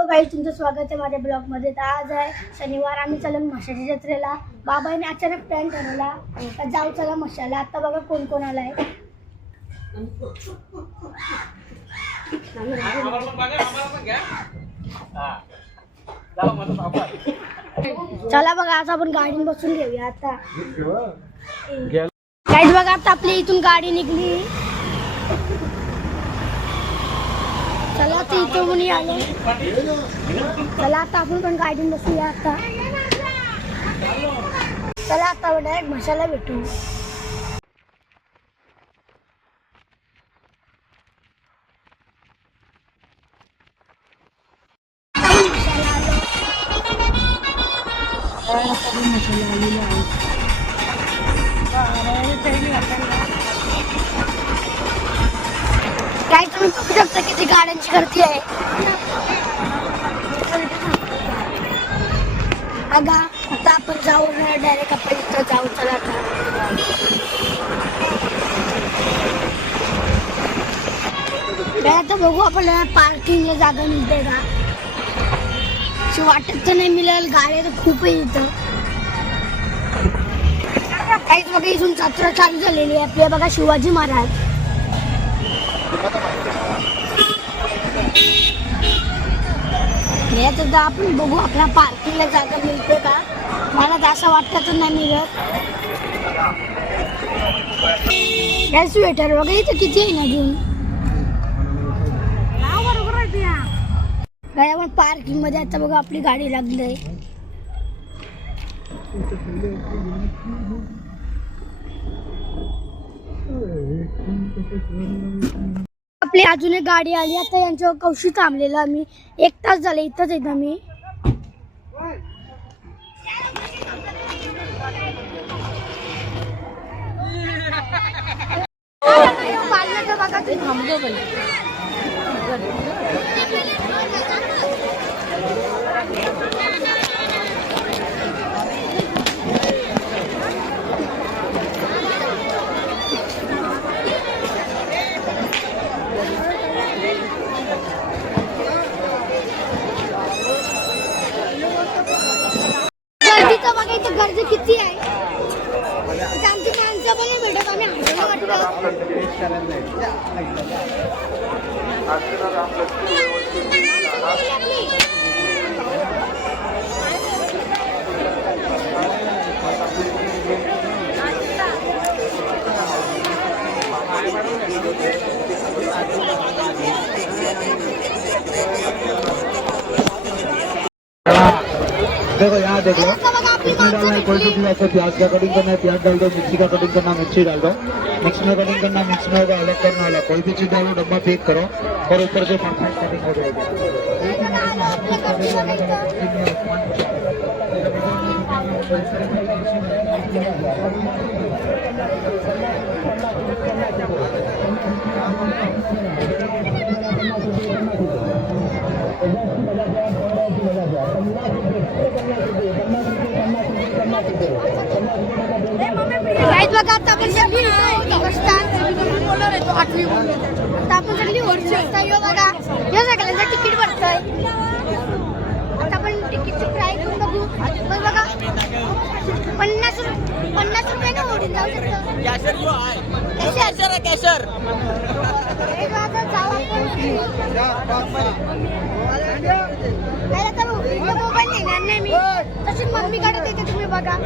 तो गाईज तुमचं स्वागत आहे माझ्या ब्लॉगमध्ये. तर आज आहे शनिवार, आम्ही चाललो म्हशाच्या जत्रेला. बाबाने अचानक प्लॅन ठरवला तर जाऊ चला म्हशाला. आता बघा कोण कोण आलाय. चला बघा आज आपण गाडीत बसून घेऊया. आता गाईज बघा आता आपली इथून गाडी निघली. चला ते इथं कोणी आले. चला आता आपण पण गाडीत बसूया. आता चला आता डायरेक्ट म्हशाला भेटू. काय तुम्ही बघू शकता किती गाड्यांची गर्दी आहे. बघा आता आपण जाऊ डायरेक्ट आपण इथं जाऊ. चला आता बघू आपल्याला पार्किंगला जागा मिळते का. अशी वाटत तर नाही मिळेल. गाड्या तर खूप आहे इथं. काहीच बघा इथून जत्रा चालू झालेली आहे. आपल्या बघा शिवाजी महाराज. तर आपण बघू आपल्या पार्किंगला जागा मिळते का. मला तर असं वाटतं तर नाही मिळत. स्वेटर वगैरे इथं किती आहे ना घेऊन. गाडी आपण पार्किंग मध्ये आता बघा आपली गाडी लागली आहे. आपली अजून एक गाडी आली. आता यांच्यावर कौशी थांबलेलं. आम्ही 1 तास झाले इथंच येत. आम्ही बघा ते थांबलो गर्दी किती आहे. आमची माणसं पण भेटत. आम्ही हसायला वाटलं. देखो यहाँ देख लो. इसमें डालना है कोई भी आपको प्याज का कटिंग करना है प्याज डाल दो. मिर्ची का कटिंग करना मिर्ची डाल दो. मिक्स में कटिंग करना मिक्स में होगा. अलग करना अलग. कोई भी चीज डालो डब्बा पैक करो और ऊपर से परफेक्ट कटिंग हो जाएगी. बघा आता आपण सगळी आता आपण सगळी बघा या सगळ्यांचं तिकीट भरतंय. आता आपण तिकीटची प्राईस बघू. बघा 50 रुपयाने ओढून जाऊ शकतो. कॅशर मोबाईल नेणार नाही मी. तशीच मम्मीकडे देते. तुम्ही बघा.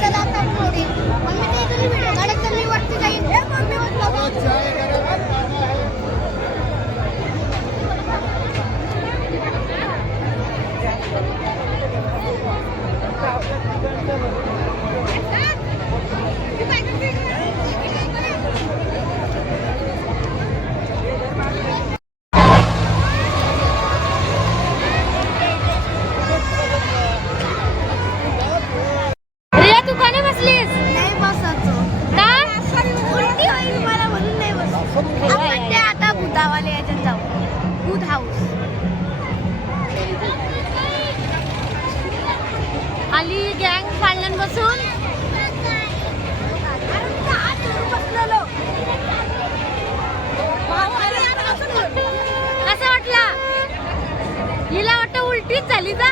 चला आता थोडी मम्मी ते तुम्ही व्हिडिओ काढत तर मी वरती जाईन. मम्मीवर बघा. आली गँग पाळण्यांपासून. कसं वाटला. प्रॅक्टिस झाली का?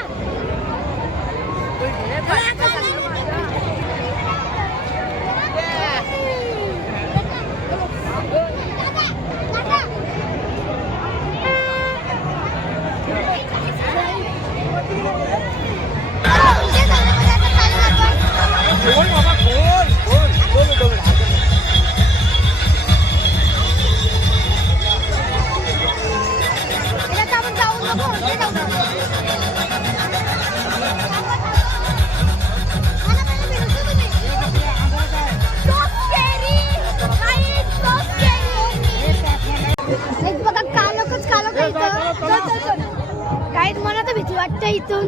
काहीच मला तर भीती वाटतं इथून.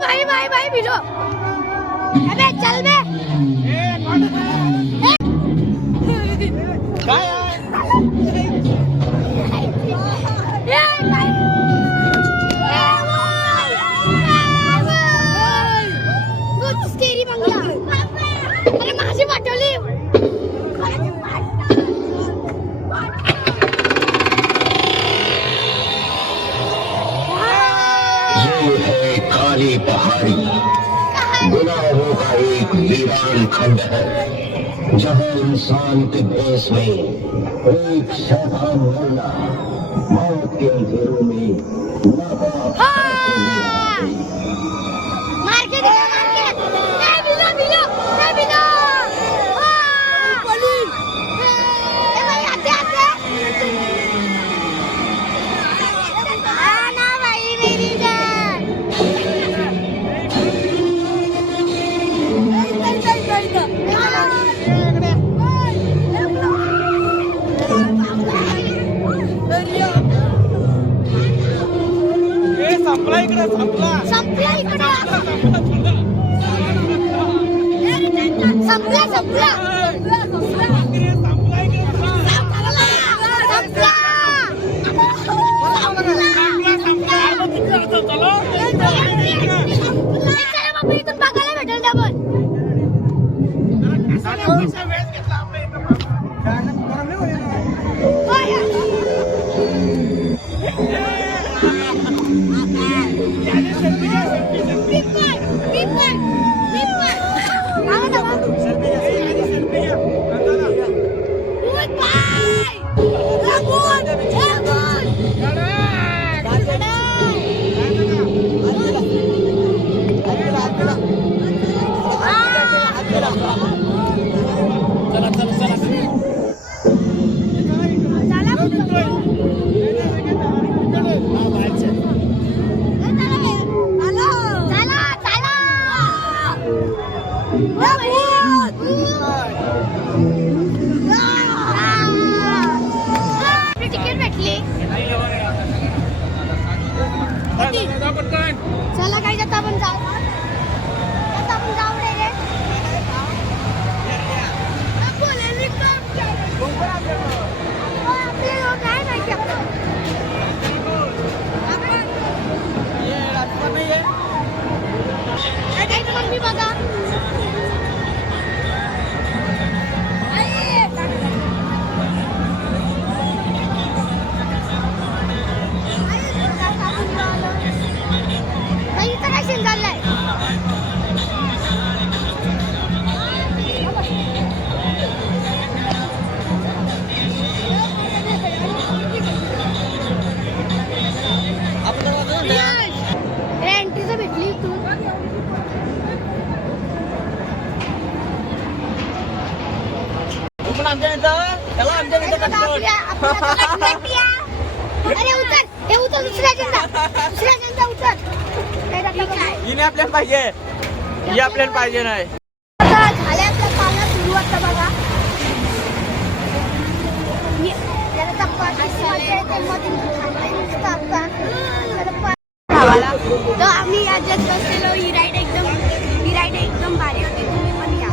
भाई भाई भाई भिलो. अबे चल बे. स्केरी बंगला. अरे माझी पाठवली. काली पहाड़ी गुनाहों का एक वीरान खंड है, जहाँ इंसान के भेष में एक शैतान मुल्ला मौत के अंधेरों में नापाक मार के दिया, मार के. ए बिलो बिलो, ए बिलो. पुलिस. ए भाई आते आते. आना भाई मेरी जान. संपला इकडे संपला संपला इकडे. संपला संपला. इथून बघायला भेटेल डबल. तिकीट भेटली. चला काही जाता आपण जाऊ. आता आपण जाऊ रे. आपल्याला काय माहिती आपलं. मम्मी बघा. इथं काय सीन चाललंय. एंट्री तर भेटली तू. अरे उतर. हे उतर. दुसऱ्या जनता उतर. हिने आपल्याला पाहिजे ही आपल्याला पाहिजे नाही. झाले आपल्या पाला सुरू आता बघा. तर आम्ही याच्यात बसलेलो. ही राईड एकदम भारी होती. तुम्ही पण या.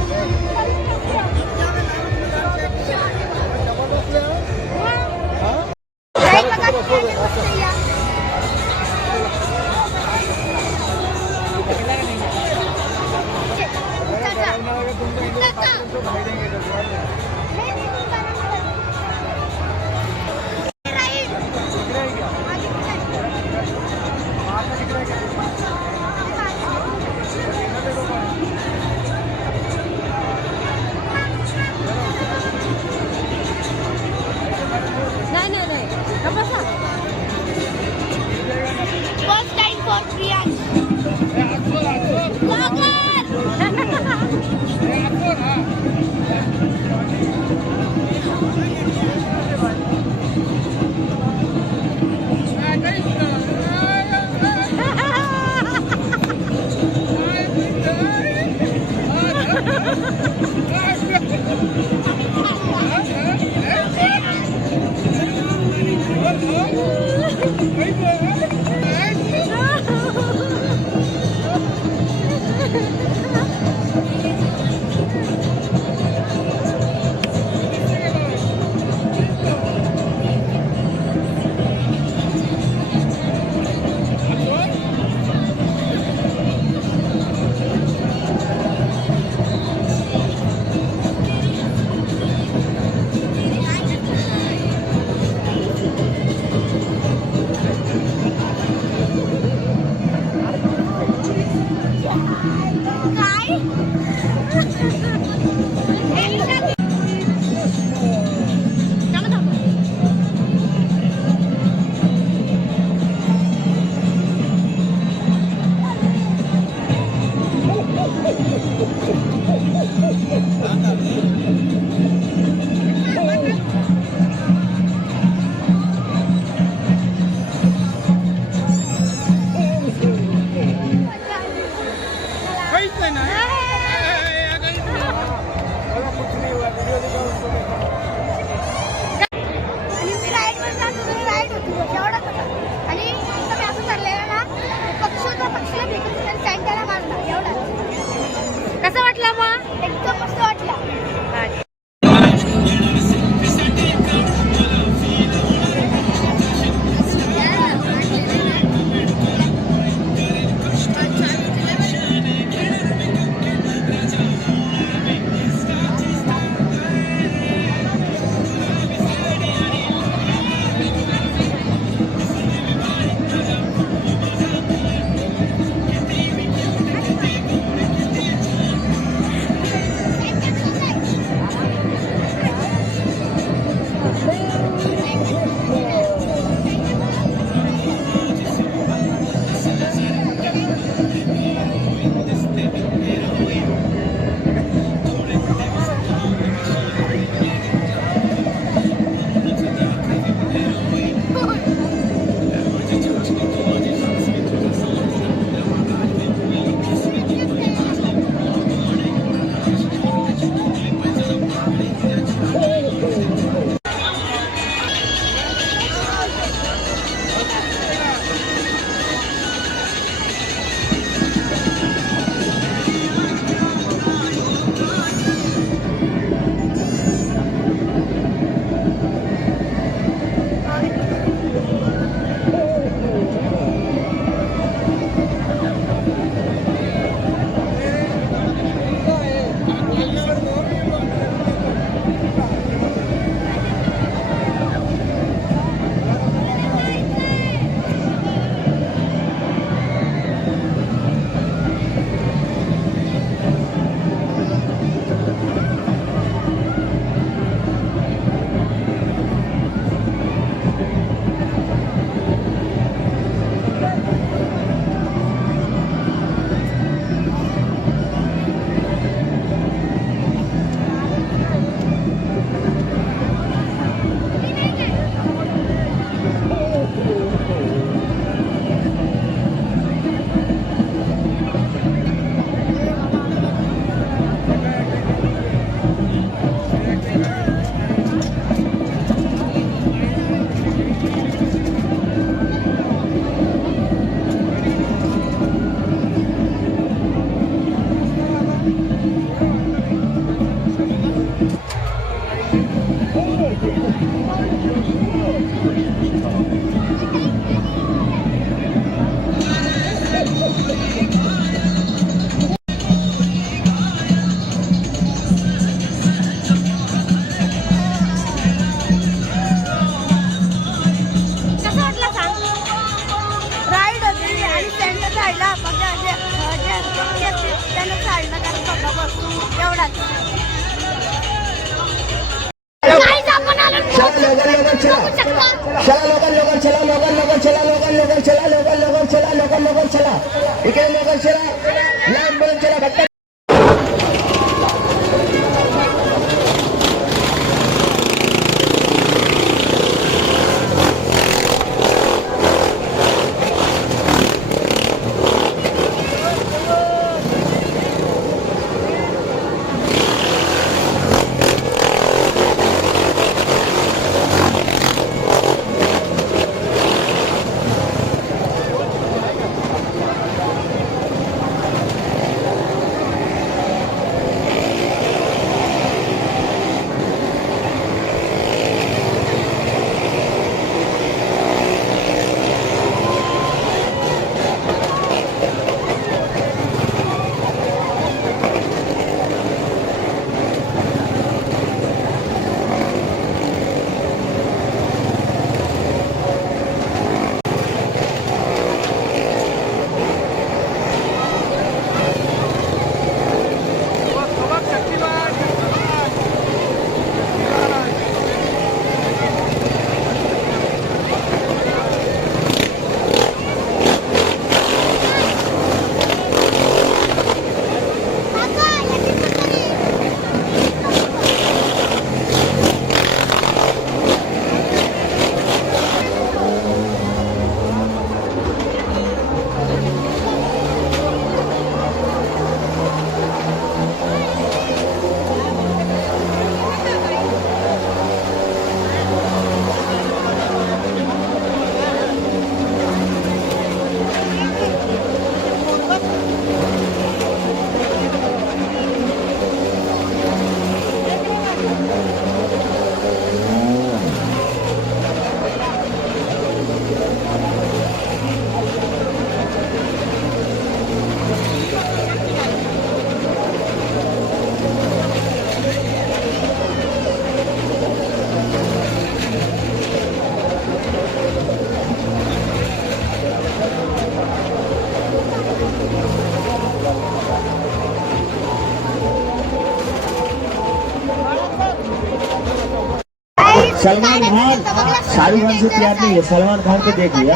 सलमान खान शाहरुख खान से प्यार नहीं है, सलमान खान को देख लिया.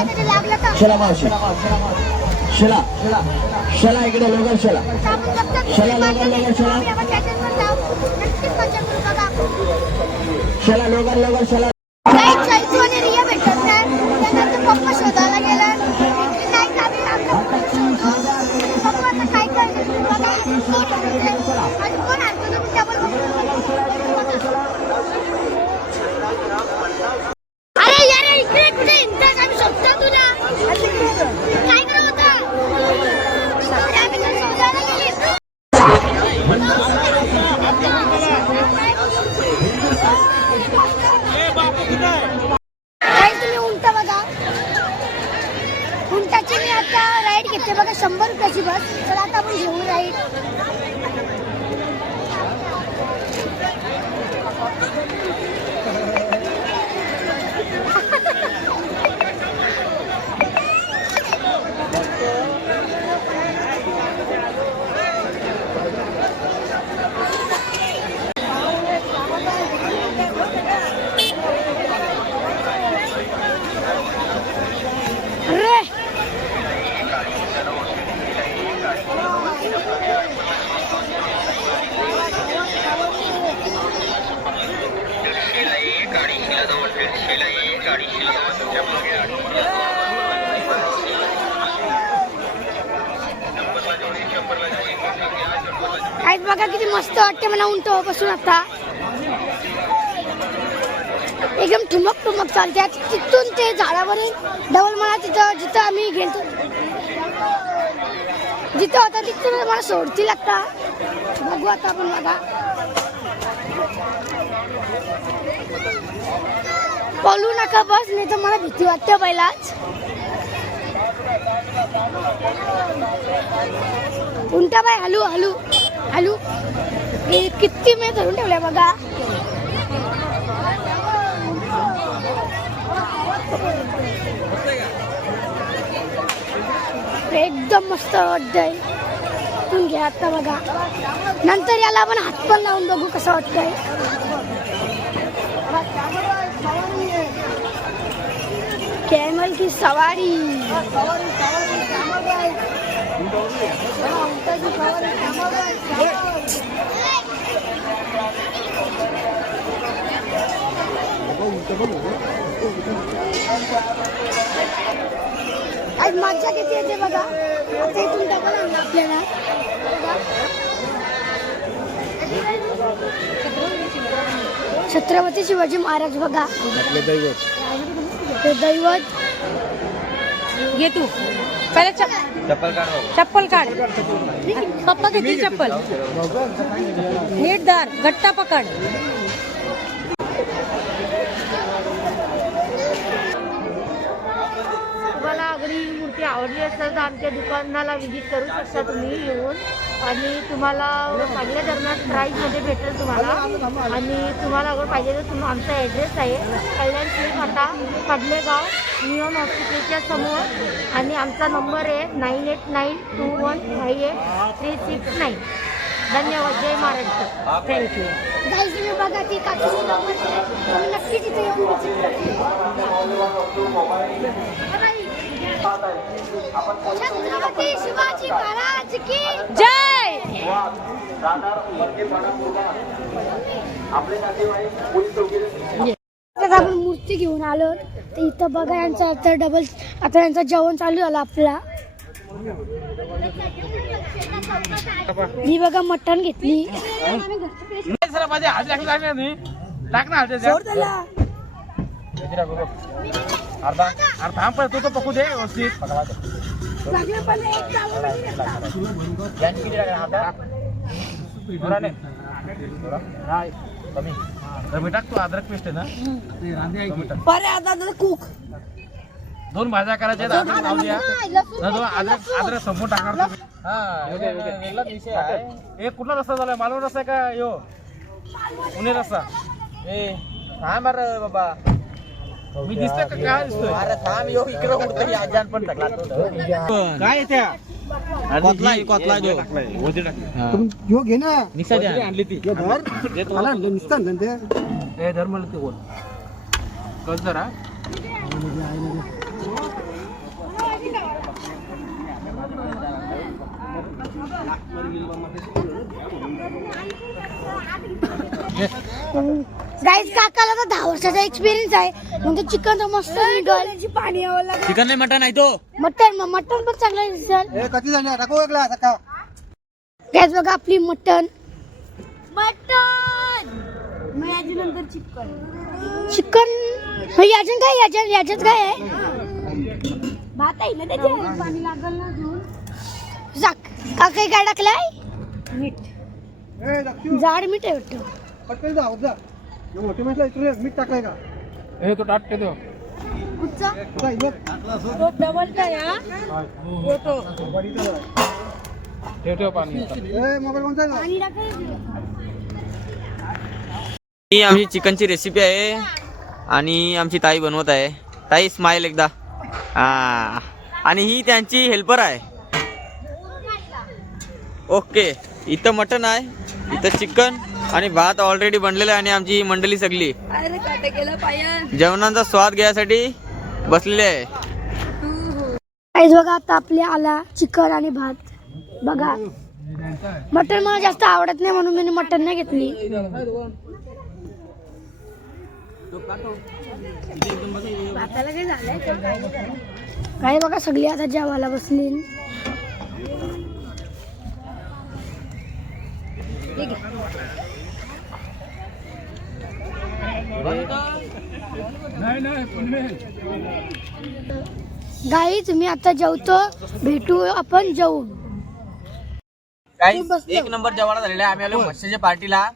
शला मावशी, शला शला इकडे लोगल शला शला लोगल लोगल शला शला लोगल लोगल शला. पप्पा शोधायला गेला नाही झाली पप्पा काय करायचं आणि कोण आणतो अरे यार इकडे कुठे इंटरेस्ट आम्ही शोधतो तुला काय करत होता आम्ही तर शोधायला गेली तुम्ही उंट बघा उंटाची मी आता राईड घेते बघा 100 रुपयाची बस. चला आता आपण घेऊ राईड. काहीच बघा किती मस्त वाटते मला उंट बसून आता एकदम ठुमक ठुमक चालते. तिथून ते झाडावरून डबल मला तिथं जिथं आम्ही गेलो जिथं होता तिथून मला सोडतील आता. बघू आता आपण बघा पळू नका बस नाही तर मला भीती वाटते पहिलाच. उंटा बाय हलू हलू हलू किती मी धरून ठेवल्या बघा. एकदम मस्त वाटतंय. तुम्ही घ्या आता बघा. नंतर याला आपण हात पण लावून बघू कसं वाटतंय. कैमल की सवारी आज मजा किती येते बघा. आता इथून डबल आणलं आपल्याला. छत्रपती शिवाजी महाराज बघा ते दैवत. घे तू पहिले चप्पल काढ पप्पा घेतली चप्पल नीट धर गट्टा पकड. तुम्हाला अगदी मूर्ती आवडली असेल तर आमच्या दुकानाला विजिट करू शकता तुम्ही येऊन. आणि तुम्हाला चांगल्या दरम्यान प्राईजमध्ये भेटेल तुम्हाला. आणि तुम्हाला अगर पाहिजे तर तुम्ही आमचा ॲड्रेस आहे कल्याण श्री फाटा कडलेगाव नियॉन हॉस्पिटलच्या समोर. आणि आमचा नंबर आहे 9892158369. धन्यवाद. जय महाराष्ट्र. थँक्यू. गाईज तुम्ही बघा ती काकीची नंबर आहे. तुम्ही नक्की तिथे येऊन विजिट करा. छत्रपती शिवाजी महाराज की जय. आपण मूर्ती घेऊन आलो तर इथं बघा यांचा आता डबल आता यांचं जेवण चालू झालं आपला. ही बघा मटण घेतली. तो पकू दे व्यवस्थित. कमी टाक. तू अद्रक पेस्ट आहे ना कुक 2 भाज्या करायच्या. अद्रक लावू द्या. अद्रक संपून टाकणार. हे कुठला रस्ता झालाय? मालवण रस्ता का यो पुणे रस्ता? थांब रे बाबा. मी दिसतोय का? काय दिसतोय? अरे थांब यो इकडे उडतोय. आजान पण टाकला काय त्या कोतला जो यो घे ना निसा आणली ती मला निसतात ना ते धर्म ते कोण कस जरा गाईज काकाला तर 10 वर्षाचा एक्सपिरियन्स आहे म्हणजे चिकन तर मस्त निघाल पाणी यावं लागेल. चिकन नाही मटन आहे तो. मटन पण चांगलं दिसेल. कधी झाले टाकू एकला सका गाईज बघा आपली मटन मग याच्यानंतर चिकन मग याच्यात काय याच्यात काय आहे भात आहे ना त्याच्यात पाणी लागल ना घेऊन काका काय टाकलाय मीठ जाड मीठ आहे वाटतं. पटकन जा जा मोठे म्हटलं इकडे मीठ टाकाय का हे तो टाकते तो डबल काय ठेव पाणी मोबाईल कोणता आहे? पाणी टाकायचं. ही आमची चिकनची रेसिपी आहे आणि आमची ताई बनवत आहे. ताई स्माईल एकदा. हा आणि ही त्यांची हेल्पर आहे. ओके इथं मटन आहे, इथं चिकन आणि भात ऑलरेडी बनलेला आहे आणि आमची मंडळी सगळी जेवणाचा स्वाद घ्यायसाठी बसलेली आहे. गाईज बघा आता आपले आला चिकन आणि भात. बघा मटन मला जास्त आवडत नाही म्हणून मी मटन नाही घेतली. भाताला काय झालंय काय बघा सगळी आता जेवायला बसली. गाई तुम्ही आता जेवतो भेटू आपण जेवून. गाईस एक नंबर जेवण झालेलं आहे. आम्ही आलो मत्स्याच्या पार्टीला.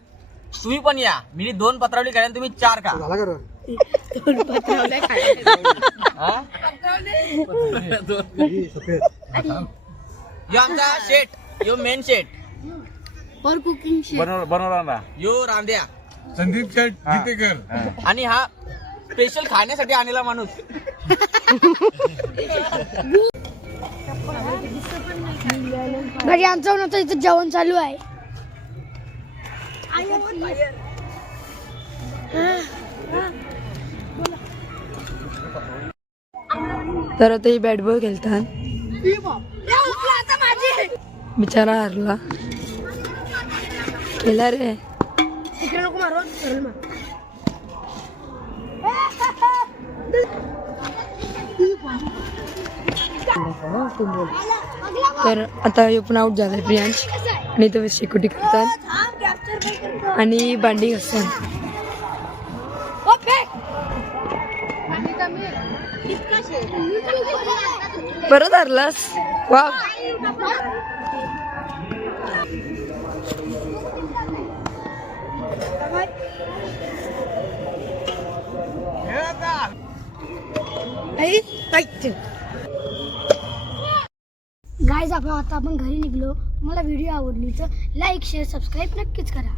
तुम्ही पण या. मी 2 पत्रावळी खाल्ल्या तुम्ही 4 खा. हा? यो आमचा शेट यो मेन शेट और कुकिंग बनवला यो रामद्या संदीप शेठ गीतेकर आणि हा स्पेशल खाण्यासाठी आलेला माणूस. घरी आमचं नव्हतं इथं जेवण चालू आहे. तर आता ही बॅट बॉल खेळतात. बिचारा हरला केला रे. तर आता हे पण आउट झालाय प्रियांश आणि तो शेकोटी करतात आणि भांडी घासतात. परत हरलास वा. गाईज आता आपण घरी निघलो. मला व्हिडिओ आवडली तर लाईक शेअर सबस्क्राईब नक्कीच करा.